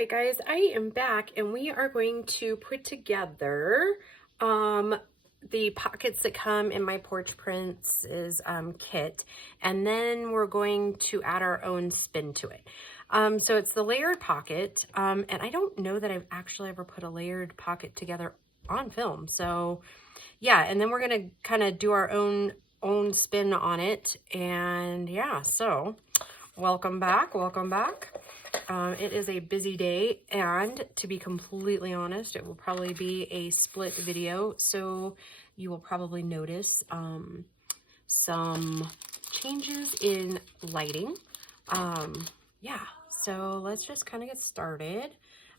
right, guys, I am back and we are going to put together the pockets that come in my Porch Prince's kit, and then we're going to add our own spin to it. So it's the layered pocket, and I don't know that I've actually ever put a layered pocket together on film. So yeah, and then we're gonna kind of do our own spin on it, and yeah, so welcome back, welcome back. It is a busy day, and to be completely honest, it will probably be a split video, so you will probably notice some changes in lighting. Yeah, so let's just kind of get started.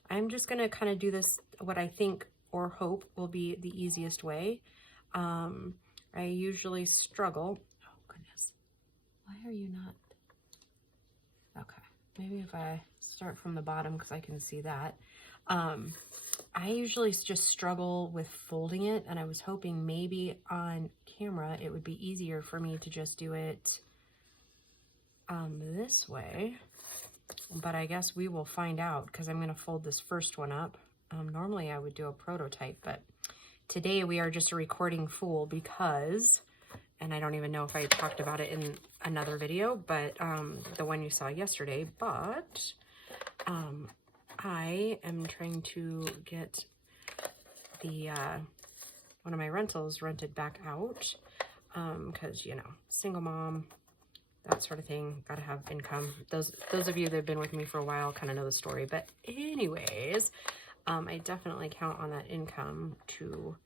I'm just going to kind of do this, what I think or hope will be the easiest way. I usually struggle. Oh, goodness. Why are you not? Okay. Maybe if I start from the bottom because I can see that. I usually just struggle with folding it, and I was hoping maybe on camera it would be easier for me to just do it this way. But I guess we will find out because I'm going to fold this first one up. Normally I would do a prototype, but today we are just a recording fool because, and I don't even know if I talked about it in another video, but the one you saw yesterday, but I am trying to get the one of my rentals rented back out because, you know, single mom, that sort of thing, gotta have income. Those of you that have been with me for a while kind of know the story, but anyways, I definitely count on that income to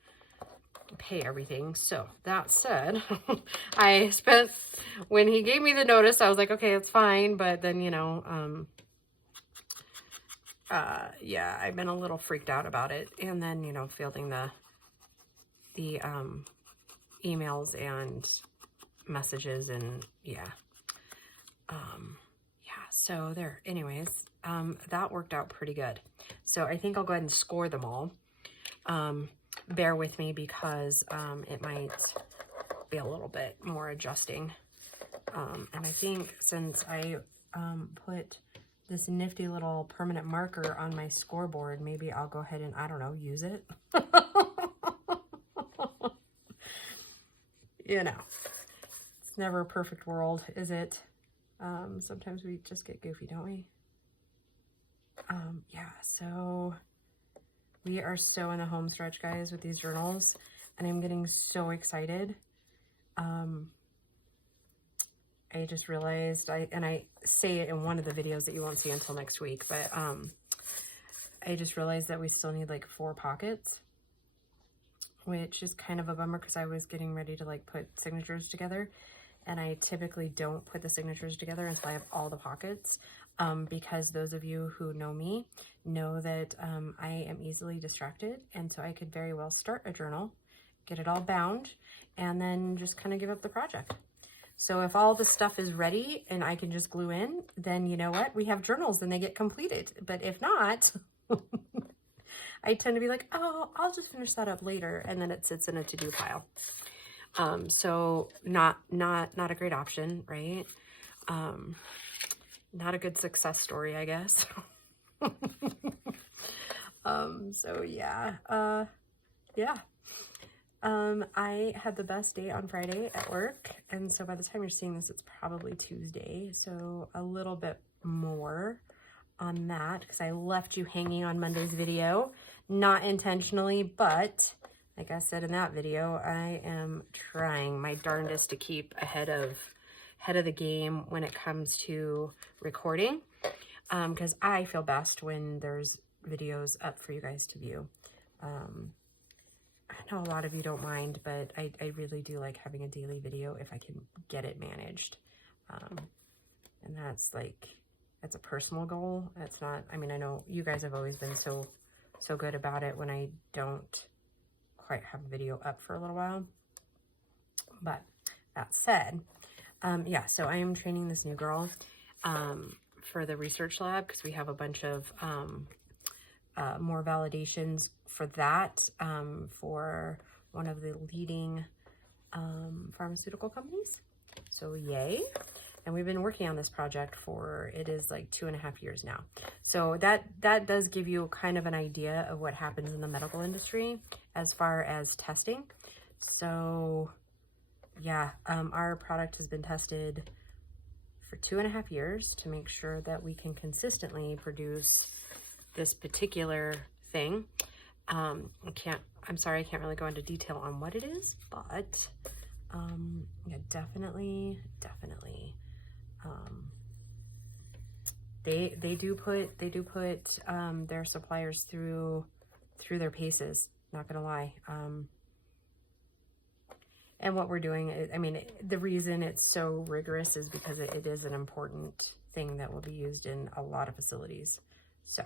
pay everything. So that said, I spent, when he gave me the notice, I was like, okay, it's fine. But then, you know, yeah, I've been a little freaked out about it. And then, you know, fielding the emails and messages, and yeah. Yeah, so there, anyways, that worked out pretty good. So I think I'll go ahead and score them all. Bear with me because it might be a little bit more adjusting. And I think since I put this nifty little permanent marker on my scoreboard, maybe I'll go ahead and, I don't know, use it. You know, it's never a perfect world, is it? Sometimes we just get goofy, don't we? Yeah, so we are so in the home stretch, guys, with these journals, and I'm getting so excited. I just realized, I say it in one of the videos that you won't see until next week, but I just realized that we still need like 4 pockets, which is kind of a bummer because I was getting ready to like put signatures together, and I typically don't put the signatures together until I have all the pockets. Because those of you who know me know that I am easily distracted, and so I could very well start a journal, get it all bound, and then just kind of give up the project. So if all the stuff is ready and I can just glue in, then you know what? We have journals and they get completed. But if not, I tend to be like, oh, I'll just finish that up later, and then it sits in a to-do pile. So not a great option, right? Not a good success story, I guess. So yeah, yeah. I had the best day on Friday at work, and so by the time you're seeing this, it's probably Tuesday, so a little bit more on that, because I left you hanging on Monday's video, not intentionally, but like I said in that video, I am trying my darndest to keep ahead of the game when it comes to recording, because I feel best when there's videos up for you guys to view. I know a lot of you don't mind, but I really do like having a daily video if I can get it managed. And that's a personal goal. It's not, I mean, I know you guys have always been so good about it when I don't quite have a video up for a little while. But that said, yeah, so I am training this new girl for the research lab because we have a bunch of more validations for that for one of the leading pharmaceutical companies. So yay. And we've been working on this project for, it is like 2.5 years now. So that does give you kind of an idea of what happens in the medical industry as far as testing. So yeah, our product has been tested for 2.5 years to make sure that we can consistently produce this particular thing. I'm sorry, I can't really go into detail on what it is, but yeah, definitely, they do put their suppliers through their paces, not gonna lie. And what we're doing, I mean, the reason it's so rigorous is because it is an important thing that will be used in a lot of facilities. So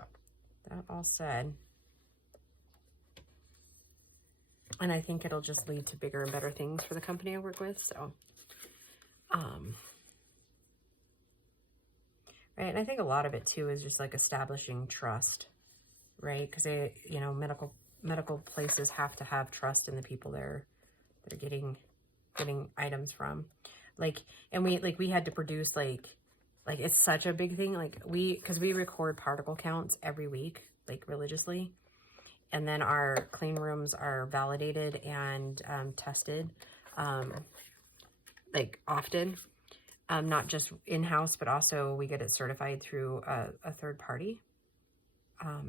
that all said, and I think it'll just lead to bigger and better things for the company I work with. So, right. And I think a lot of it too is just like establishing trust, right? Because you know, medical places have to have trust in the people they're getting items from. Like, and we had to produce like it's such a big thing. Like because we record particle counts every week, like religiously. And then our clean rooms are validated and tested like often, not just in-house, but also we get it certified through a third party.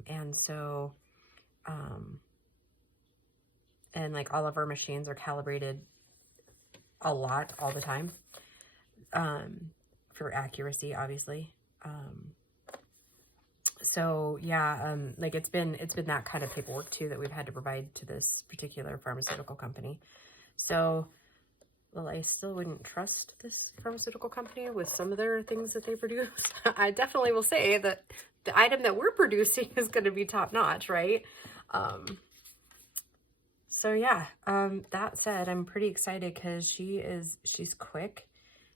And so, and like all of our machines are calibrated a lot all the time for accuracy, obviously. So yeah, like it's been that kind of paperwork too that we've had to provide to this particular pharmaceutical company. So, well, I still wouldn't trust this pharmaceutical company with some of their things that they produce. I definitely will say that the item that we're producing is going to be top notch, right? So yeah, that said, I'm pretty excited because she's quick,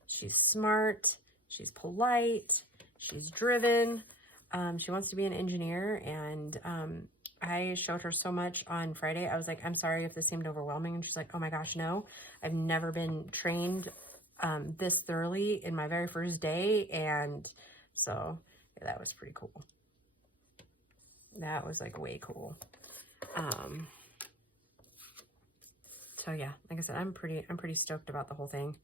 she's smart, she's polite, she's driven. She wants to be an engineer, and I showed her so much on Friday. I was like, I'm sorry if this seemed overwhelming. And she's like, oh my gosh, no. I've never been trained this thoroughly in my very first day. And so yeah, that was pretty cool. That was like way cool. So yeah, like I said, I'm pretty stoked about the whole thing.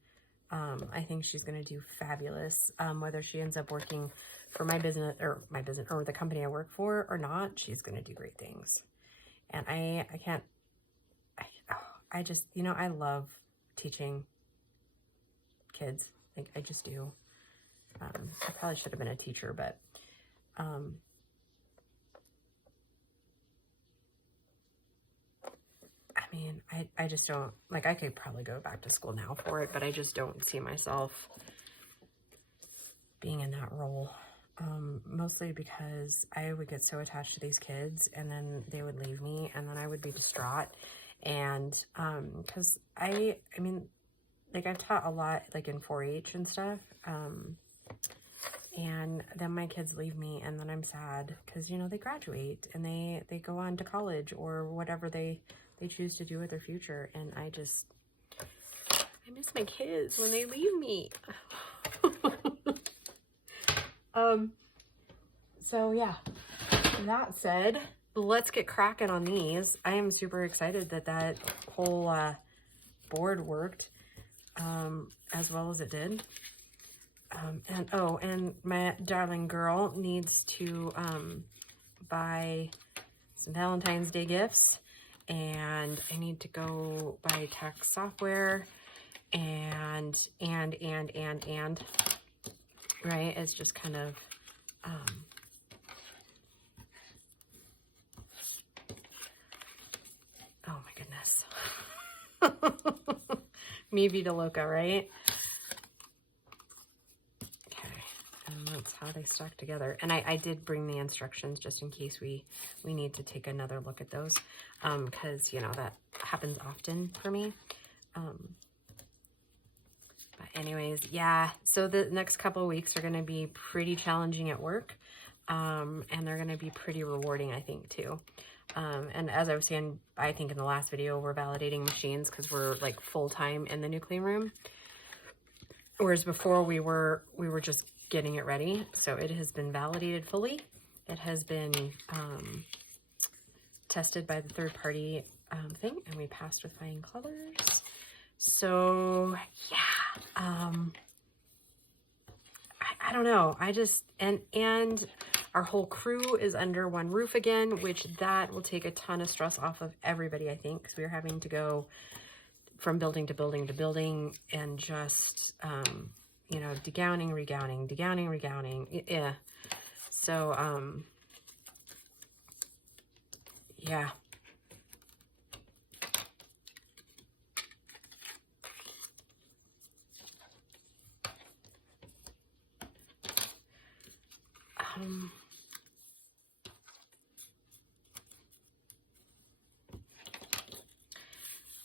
I think she's going to do fabulous. Whether she ends up working for my business or the company I work for or not, she's going to do great things. And I just, you know, I love teaching kids. Like I just do. I probably should have been a teacher, but, I mean, I just don't, like, I could probably go back to school now for it, but I just don't see myself being in that role. Mostly because I would get so attached to these kids, and then they would leave me, and then I would be distraught. And, cause I mean, like I've taught a lot, like in 4-H and stuff. And then my kids leave me, and then I'm sad because, you know, they graduate and they go on to college or whatever they choose to do with their future. And I miss my kids when they leave me. So yeah, that said, let's get cracking on these. I am super excited that whole, board worked, as well as it did. And my darling girl needs to, buy some Valentine's Day gifts, and I need to go buy tax software and, right? It's just kind of, oh my goodness. Me Vida Loca, right? Okay, and that's how they stack together. And I did bring the instructions just in case we need to take another look at those, because, you know, that happens often for me. But anyways, yeah, so the next couple of weeks are going to be pretty challenging at work, and they're going to be pretty rewarding, I think, too. And as I was saying, I think in the last video, we're validating machines because we're like full-time in the new clean room. Whereas before we were just getting it ready. So it has been validated fully. It has been tested by the third party thing, and we passed with flying colors. So yeah, I don't know. I just, and our whole crew is under one roof again, which that will take a ton of stress off of everybody, I think, because we're having to go from building to building to building and just, you know, degowning, regowning, degowning, regowning. Yeah. So, yeah.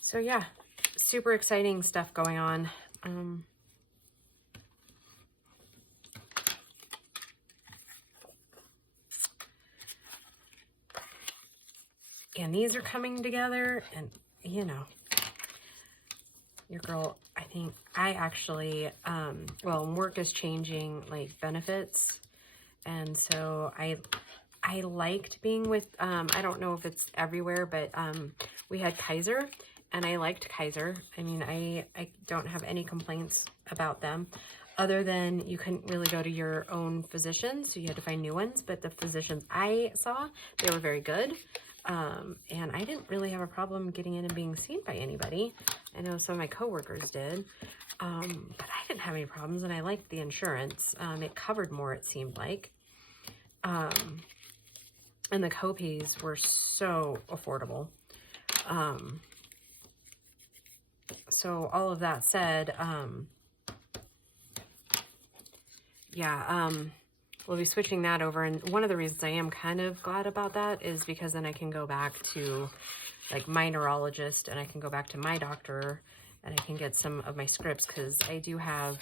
So yeah, super exciting stuff going on. And these are coming together, and you know, your girl, I actually, well, work is changing like benefits. And so I liked being with, I don't know if it's everywhere, but we had Kaiser, and I liked Kaiser. I mean, I don't have any complaints about them, other than you couldn't really go to your own physician, so you had to find new ones. But the physicians I saw, they were very good. And I didn't really have a problem getting in and being seen by anybody. I know some of my coworkers did, but I didn't have any problems, and I liked the insurance. It covered more, it seemed like. And the copays were so affordable. So all of that said, yeah, we'll be switching that over. And one of the reasons I am kind of glad about that is because then I can go back to like my neurologist, and I can go back to my doctor, and I can get some of my scripts, because I do have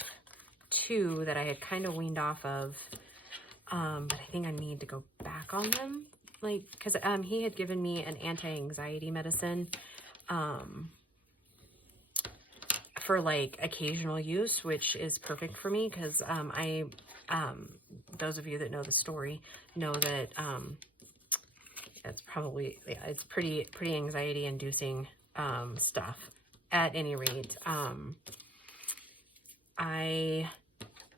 2 that I had kind of weaned off of. But I think I need to go back on them, like, because he had given me an anti-anxiety medicine for like occasional use, which is perfect for me, because those of you that know the story know that it's probably, yeah, it's pretty anxiety inducing stuff. At any rate, I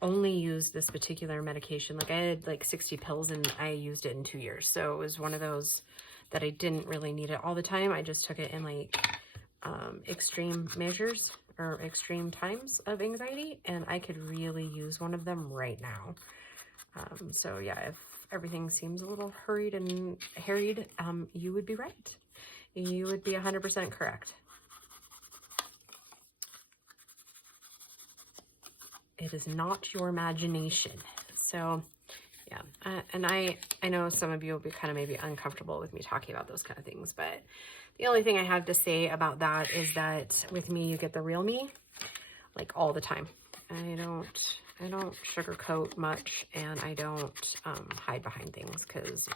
only used this particular medication. Like, I had like 60 pills, and I used it in 2 years. So it was one of those that I didn't really need it all the time. I just took it in like extreme measures or extreme times of anxiety, and I could really use one of them right now. So yeah, if everything seems a little hurried and harried, you would be right. You would be 100% correct. It is not your imagination. So yeah, and I know some of you will be kind of maybe uncomfortable with me talking about those kind of things, but the only thing I have to say about that is that with me, you get the real me, like, all the time. I don't sugarcoat much, and I don't hide behind things, because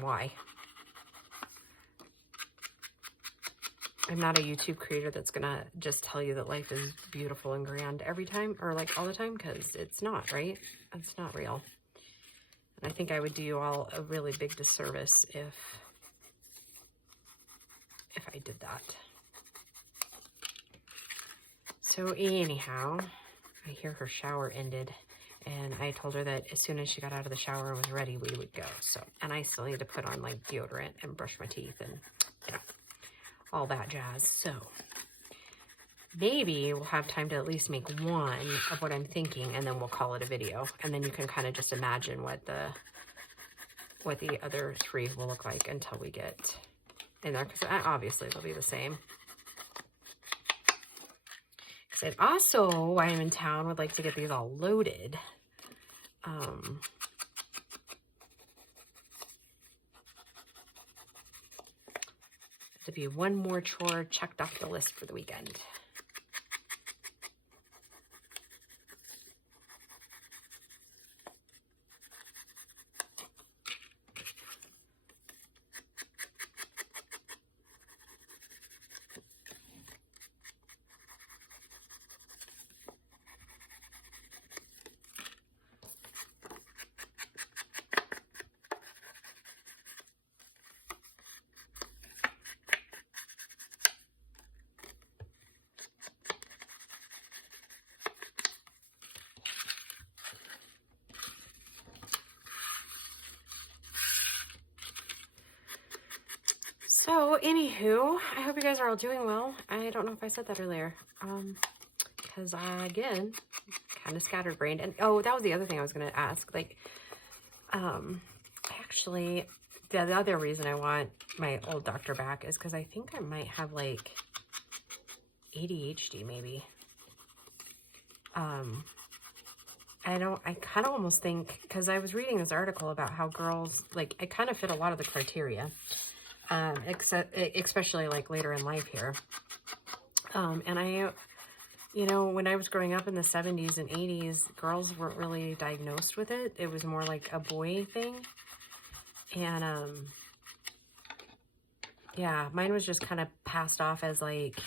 why? I'm not a YouTube creator that's gonna just tell you that life is beautiful and grand every time, or like all the time, because it's not, right? It's not real. And I think I would do you all a really big disservice if I did that. So anyhow, I hear her shower ended, and I told her that as soon as she got out of the shower and was ready, we would go. So, and I still need to put on like deodorant and brush my teeth and, you know, all that jazz. So maybe we'll have time to at least make one of what I'm thinking, and then we'll call it a video. And then you can kind of just imagine what the other 3 will look like until we get in there, because obviously they'll be the same. Because I'd also, while I'm in town, would like to get these all loaded. To be one more chore checked off the list for the weekend. So, anywho, I hope you guys are all doing well. I don't know if I said that earlier. Because again, kind of scatterbrained. And oh, that was the other thing I was going to ask. Like, actually, the other reason I want my old doctor back is because I think I might have like ADHD maybe. I kind of almost think, because I was reading this article about how girls, like, I kind of fit a lot of the criteria, especially like later in life here. And I, you know, when I was growing up in the 70s and 80s, girls weren't really diagnosed with it. It was more like a boy thing. And, yeah, mine was just kind of passed off as like,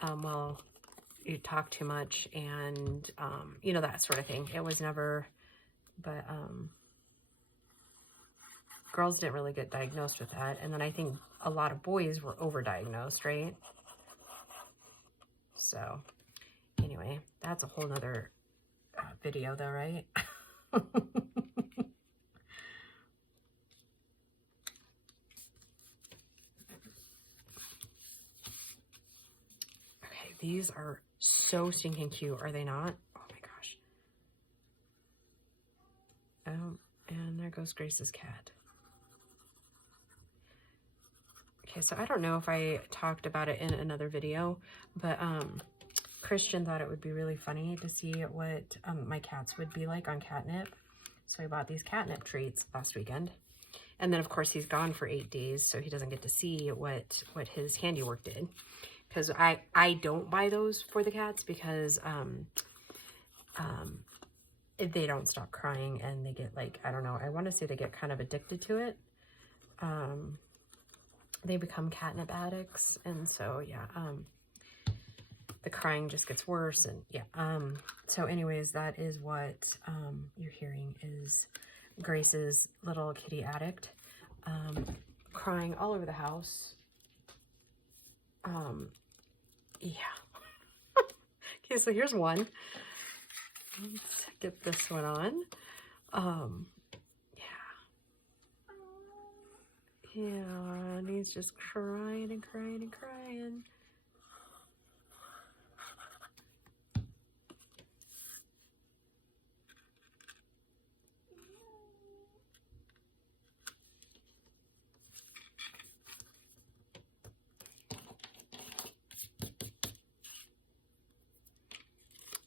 well, you talk too much and, you know, that sort of thing. It was never, but, girls didn't really get diagnosed with that. And then I think a lot of boys were overdiagnosed, right? So anyway, that's a whole nother video though, right? Okay, these are so stinking cute, are they not? Oh my gosh. And there goes Grace's cat. Okay, so I don't know if I talked about it in another video, but Christian thought it would be really funny to see what my cats would be like on catnip. So I bought these catnip treats last weekend. And then, of course, he's gone for 8 days, so he doesn't get to see what his handiwork did. Because I don't buy those for the cats because they don't stop crying and they get like, I don't know, I want to say they get kind of addicted to it. They become catnip addicts, and so yeah, the crying just gets worse, and yeah. So anyways, that is what you're hearing is Grace's little kitty addict, crying all over the house. Yeah. Okay, so here's one. Let's get this one on. Yeah, and he's just crying and crying and crying.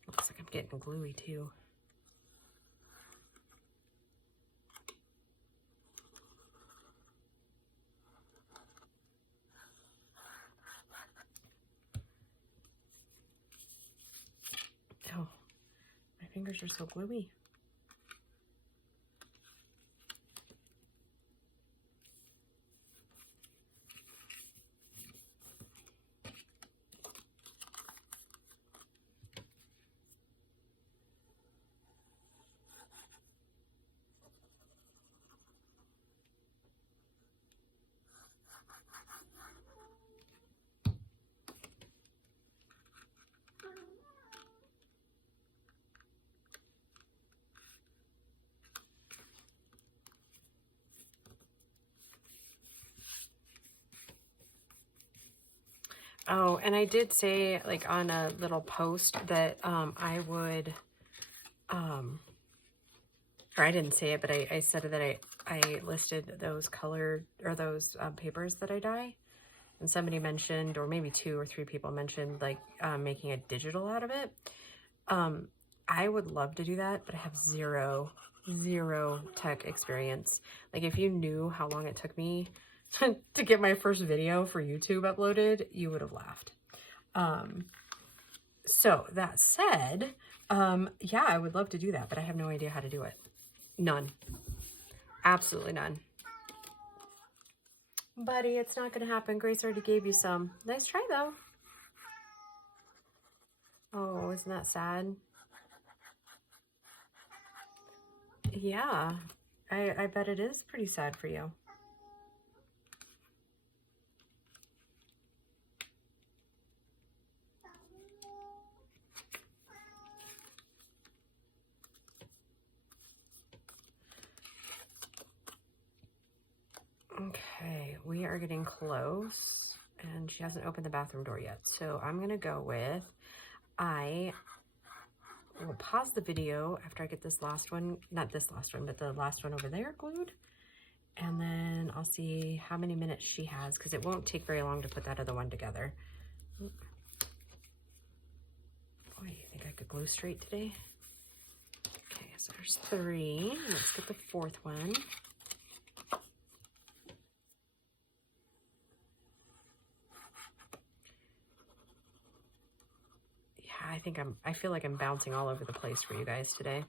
Looks like I'm getting gluey too. Oh, my fingers are so gluey. Oh, and I did say, like, on a little post that I would, or I didn't say it, but I said that I listed those colored, or those papers that I dye. And somebody mentioned, or maybe 2 or 3 people mentioned, like, making a digital out of it. I would love to do that, but I have zero tech experience. Like, if you knew how long it took me to get my first video for YouTube uploaded, you would have laughed. So that said, yeah, I would love to do that, but I have no idea how to do it. None. Absolutely none. Buddy, it's not going to happen. Grace already gave you some. Nice try, though. Oh, isn't that sad? Yeah, I bet it is pretty sad for you. Okay, we are getting close, and she hasn't opened the bathroom door yet. So I'm gonna go with, I will pause the video after I get this last one, not this last one, but the last one over there glued. And then I'll see how many minutes she has, because it won't take very long to put that other one together. Boy, you think I could glue straight today? Okay, so there's 3. Let's get the 4th one. Yeah, I feel like I'm bouncing all over the place for you guys today.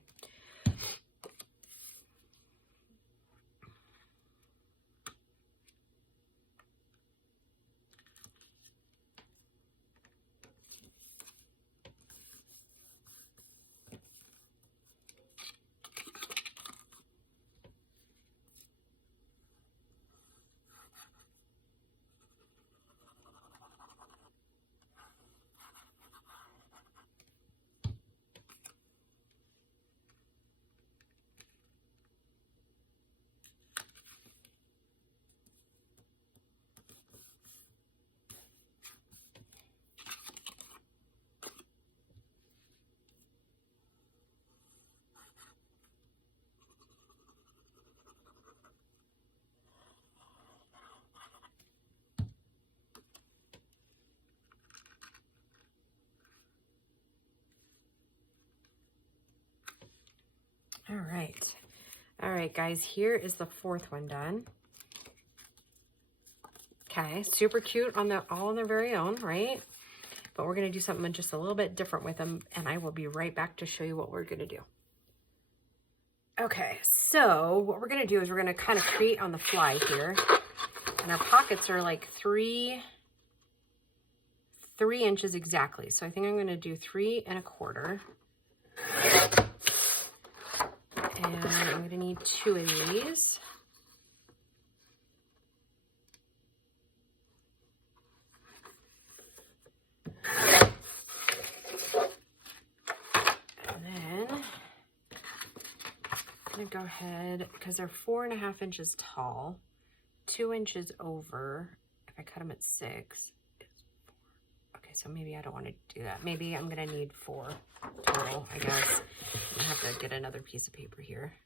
All right, guys, here is the 4th one done. Okay, super cute on all on their very own, right? But we're gonna do something just a little bit different with them, and I will be right back to show you what we're gonna do. Okay, so what we're gonna do is we're gonna kind of create on the fly here, and our pockets are like 3 inches exactly. So I think I'm gonna do 3 1/4. And I'm gonna need 2 of these. And then I'm gonna go ahead, because they're 4 1/2 inches tall, 2 inches over. If I cut them at 6, it's 4. Okay, so maybe I don't want to do that. Maybe I'm gonna need 4 total, I guess. I have to get another piece of paper here.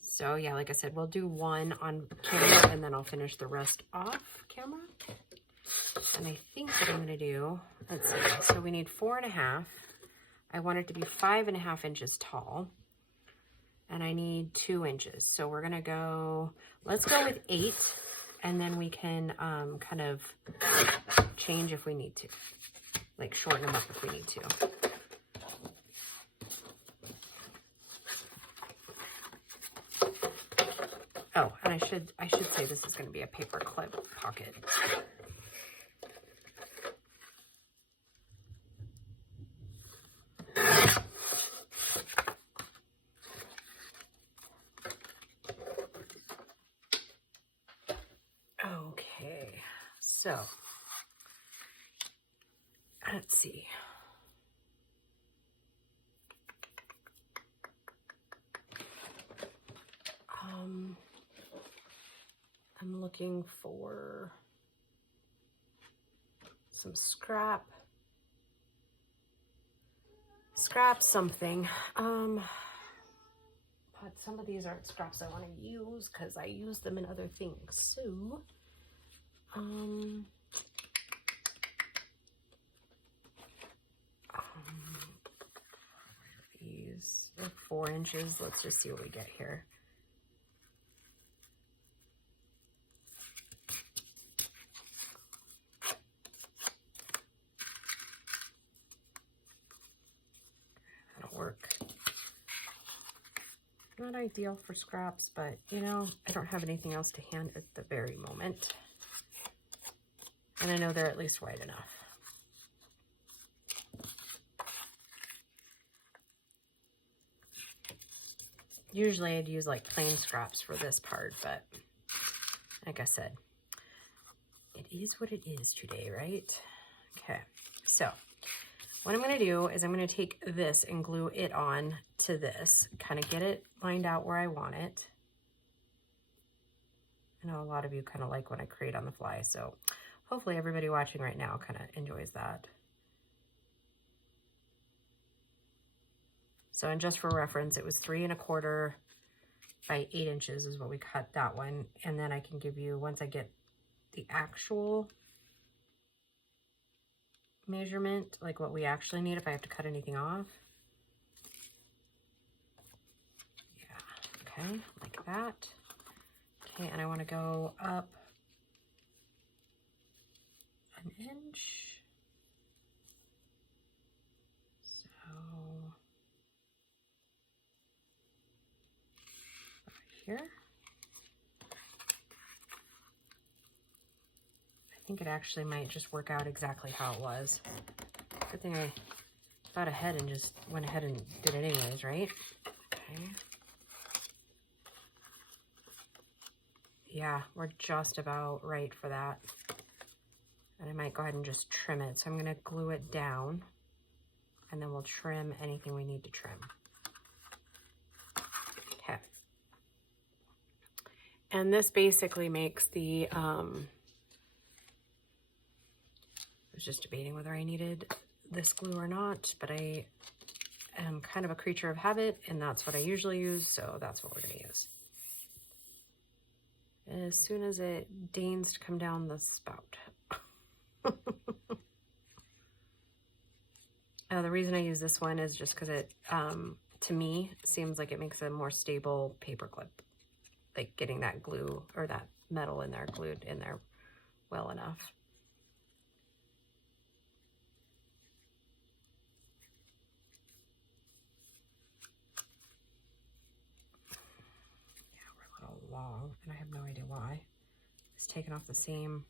So yeah, like I said, we'll do 1 on camera, and then I'll finish the rest off camera. And I think what I'm gonna do, let's see, so we need 4 1/2. I want it to be 5 1/2 inches tall, and I need 2 inches. So we're gonna go, let's go with 8, and then we can kind of change if we need to, like shorten them up if we need to. Oh, and I should say this is going to be a paper clip pocket. Okay, so let's see. I'm looking for some scrap something. But some of these aren't scraps I want to use because I use them in other things. So, these are 4 inches. Let's just see what we get here. That'll work. Not ideal for scraps, but you know, I don't have anything else to hand at the very moment. And I know they're at least wide enough. Usually I'd use like plain scraps for this part, but like I said, it is what it is today, right? Okay, so what I'm gonna do is I'm gonna take this and glue it on to this, kind of get it lined out where I want it. I know a lot of you kind of like when I create on the fly, so hopefully everybody watching right now kind of enjoys that. So, and just for reference, it was 3 1/4 by 8 inches is what we cut that one. And then I can give you, once I get the actual measurement, like what we actually need if I have to cut anything off. Yeah, okay, like that. Okay, and I want to go up 1 inch. So here. I think it actually might just work out exactly how it was. Good thing I thought ahead and just went ahead and did it anyways, right? Okay. Yeah, we're just about right for that. And I might go ahead and just trim it. So I'm going to glue it down, and then we'll trim anything we need to trim. Okay. And this basically makes the, I was just debating whether I needed this glue or not, but I am kind of a creature of habit, and that's what I usually use, so that's what we're going to use. As soon as it deigns to come down the spout. The reason I use this one is just because it, to me, seems like it makes a more stable paper clip. Like getting that glue or that metal in there, glued in there well enough. Yeah, we're a little long, and I have no idea why. It's taking off the same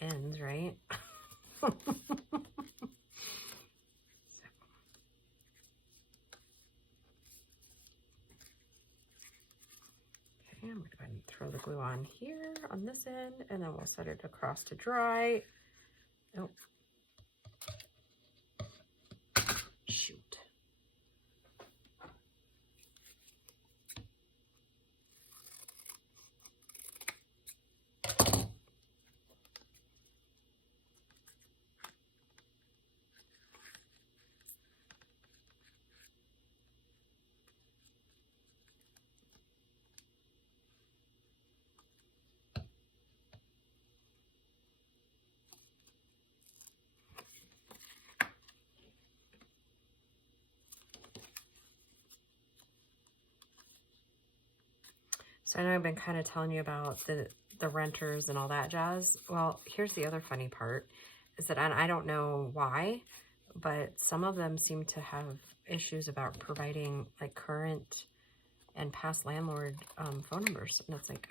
ends, right? I'm going to go ahead and throw the glue on here on this end, and then we'll set it across to dry. Oh, shoot. So I know I've been kind of telling you about the renters and all that jazz. Well, here's the other funny part, is that I don't know why, but some of them seem to have issues about providing like current and past landlord phone numbers. And it's like,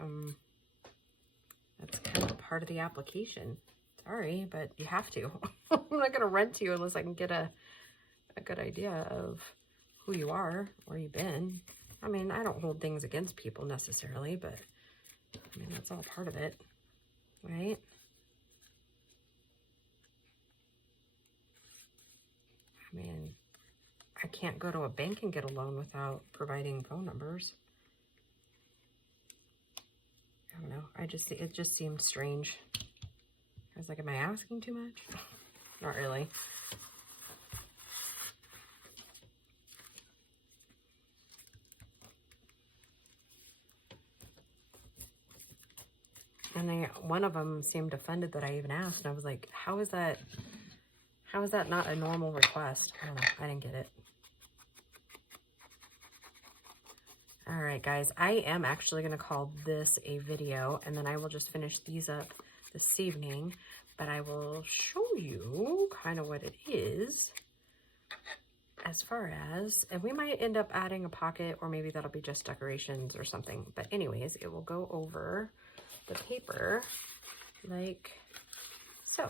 that's kind of part of the application. Sorry, but you have to. I'm not going to rent you unless I can get a good idea of who you are, where you've been. I mean, I don't hold things against people necessarily, but I mean, that's all part of it, right? I mean, I can't go to a bank and get a loan without providing phone numbers. I don't know. It just seemed strange. I was like, am I asking too much? Not really. And one of them seemed offended that I even asked. And I was like, how is that not a normal request? I don't know. I didn't get it. All right, guys. I am actually going to call this a video. And then I will just finish these up this evening. But I will show you kind of what it is. As far as, and we might end up adding a pocket, or maybe that'll be just decorations or something. But anyways, it will go over the paper like so.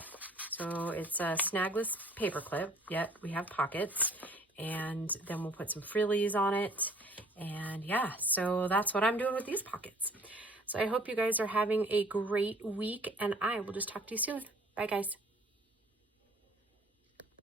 So it's a snagless paper clip, yet we have pockets, and then we'll put some frillies on it. And yeah, so that's what I'm doing with these pockets. So I hope you guys are having a great week, and I will just talk to you soon. Bye, guys.